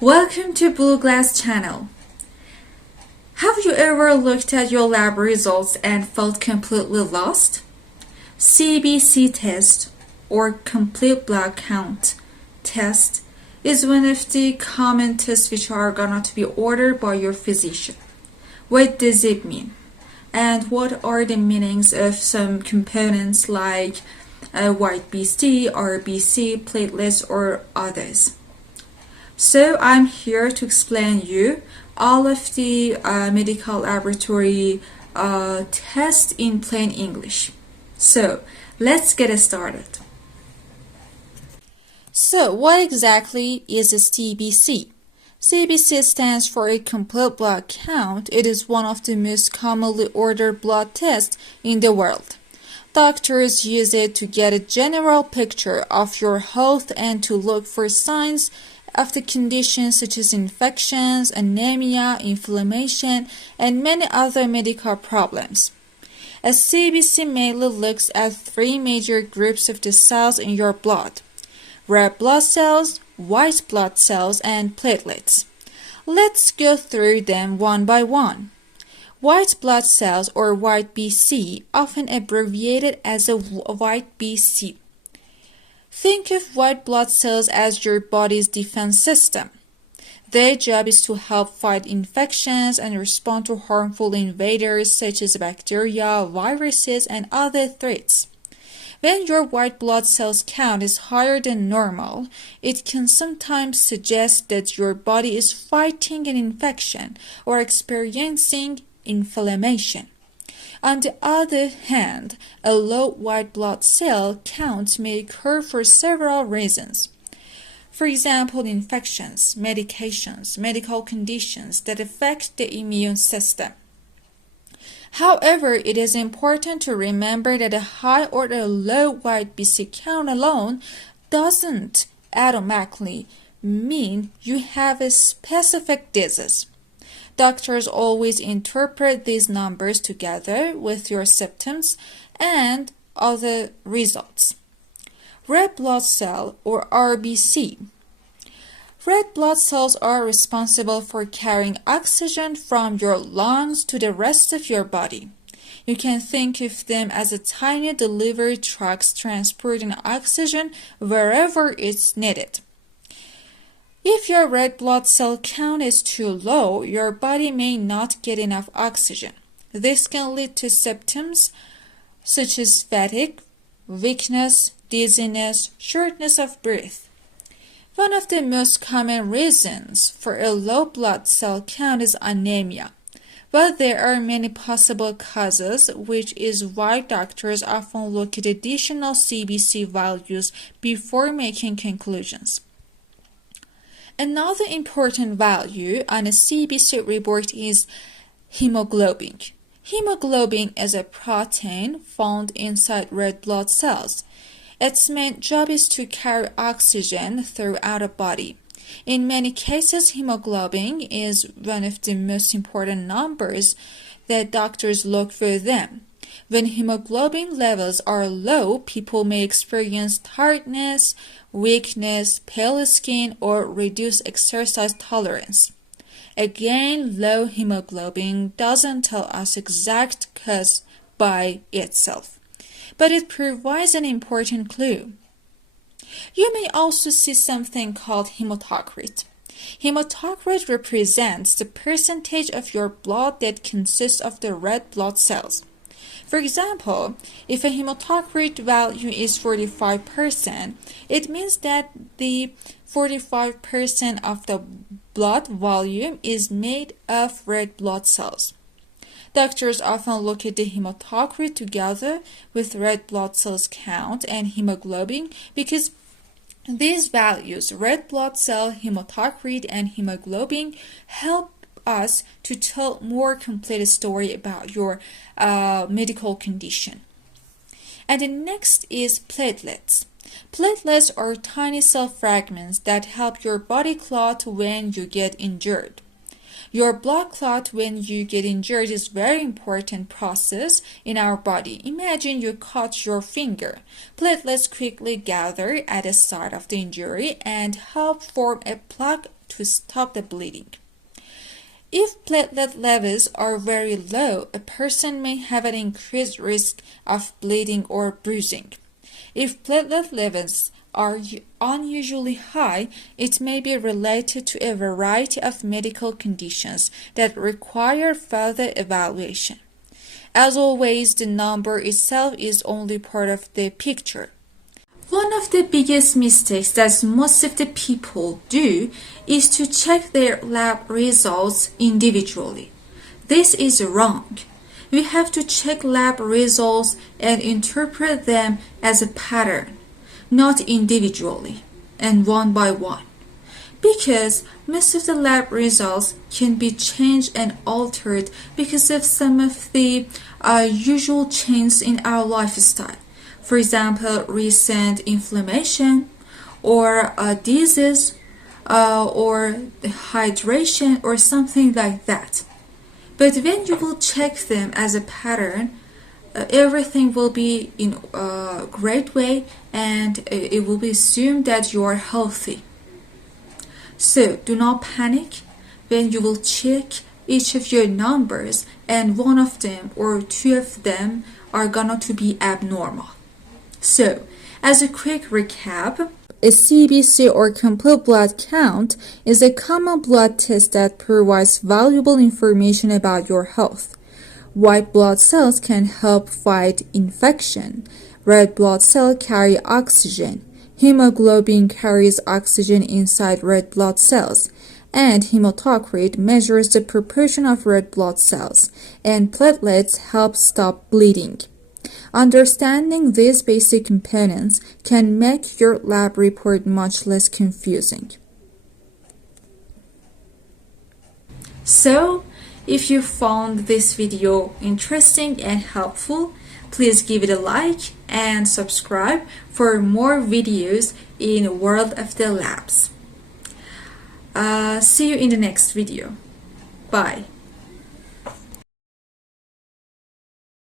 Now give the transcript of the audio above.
Welcome to Blue Glass Channel. Have you ever looked at your lab results and felt completely lost? CBC test or complete blood count test is one of the common tests which are gonna to be ordered by your physician. What does it mean? And what are the meanings of some components like white BC, RBC, platelets, or others? So I'm here to explain you all of the medical laboratory tests in plain English. So let's get started. So what exactly is a CBC? CBC stands for a complete blood count. It is one of the most commonly ordered blood tests in the world. Doctors use it to get a general picture of your health and to look for signs of the conditions such as infections, anemia, inflammation, and many other medical problems. A CBC mainly looks at three major groups of the cells in your blood: red blood cells, white blood cells, and platelets. Let's go through them one by one. White blood cells, or white BC, often abbreviated as a white BC. Think of white blood cells as your body's defense system. Their job is to help fight infections and respond to harmful invaders such as bacteria, viruses, and other threats. When your white blood cells count is higher than normal, it can sometimes suggest that your body is fighting an infection or experiencing inflammation. On the other hand, a low white blood cell count may occur for several reasons. For example, infections, medications, medical conditions that affect the immune system. However, it is important to remember that a high or a low white BC count alone doesn't automatically mean you have a specific disease. Doctors always interpret these numbers together with your symptoms and other results. Red blood cell, or RBC. Red blood cells are responsible for carrying oxygen from your lungs to the rest of your body. You can think of them as a tiny delivery trucks transporting oxygen wherever it's needed. If your red blood cell count is too low, your body may not get enough oxygen. This can lead to symptoms such as fatigue, weakness, dizziness, shortness of breath. One of the most common reasons for a low blood cell count is anemia, but there are many possible causes, which is why doctors often look at additional CBC values before making conclusions. Another important value on a CBC report is hemoglobin. Hemoglobin is a protein found inside red blood cells. Its main job is to carry oxygen throughout a body. In many cases, hemoglobin is one of the most important numbers that doctors look for them. When hemoglobin levels are low, people may experience tiredness, weakness, pale skin, or reduced exercise tolerance. Again, low hemoglobin doesn't tell us exact cause by itself, but it provides an important clue. You may also see something called hematocrit. Hematocrit represents the percentage of your blood that consists of the red blood cells. For example, if a hematocrit value is 45%, it means that the 45% of the blood volume is made of red blood cells. Doctors often look at the hematocrit together with red blood cells count and hemoglobin because these values, red blood cell, hematocrit, and hemoglobin, help us to tell more complete story about your medical condition. And the next is platelets. Platelets are tiny cell fragments that help your body clot when you get injured. Your blood clot when you get injured is a very important process in our body. Imagine you cut your finger. Platelets quickly gather at the site of the injury and help form a plug to stop the bleeding. If platelet levels are very low, a person may have an increased risk of bleeding or bruising. If platelet levels are unusually high, it may be related to a variety of medical conditions that require further evaluation. As always, the number itself is only part of the picture. One of the biggest mistakes that most of the people do is to check their lab results individually. This is wrong. We have to check lab results and interpret them as a pattern, not individually and one by one. Because most of the lab results can be changed and altered because of some of the usual changes in our lifestyle. For example, recent inflammation or disease or hydration or something like that. But when you will check them as a pattern, everything will be in a great way and it will be assumed that you are healthy. So do not panic when you will check each of your numbers and one of them or two of them are gonna to be abnormal. So, as a quick recap, a CBC or complete blood count is a common blood test that provides valuable information about your health. White blood cells can help fight infection. Red blood cells carry oxygen. Hemoglobin carries oxygen inside red blood cells. And hematocrit measures the proportion of red blood cells. And platelets help stop bleeding. Understanding these basic components can make your lab report much less confusing. So, if you found this video interesting and helpful, please give it a like and subscribe for more videos in World of the Labs. See you in the next video. Bye.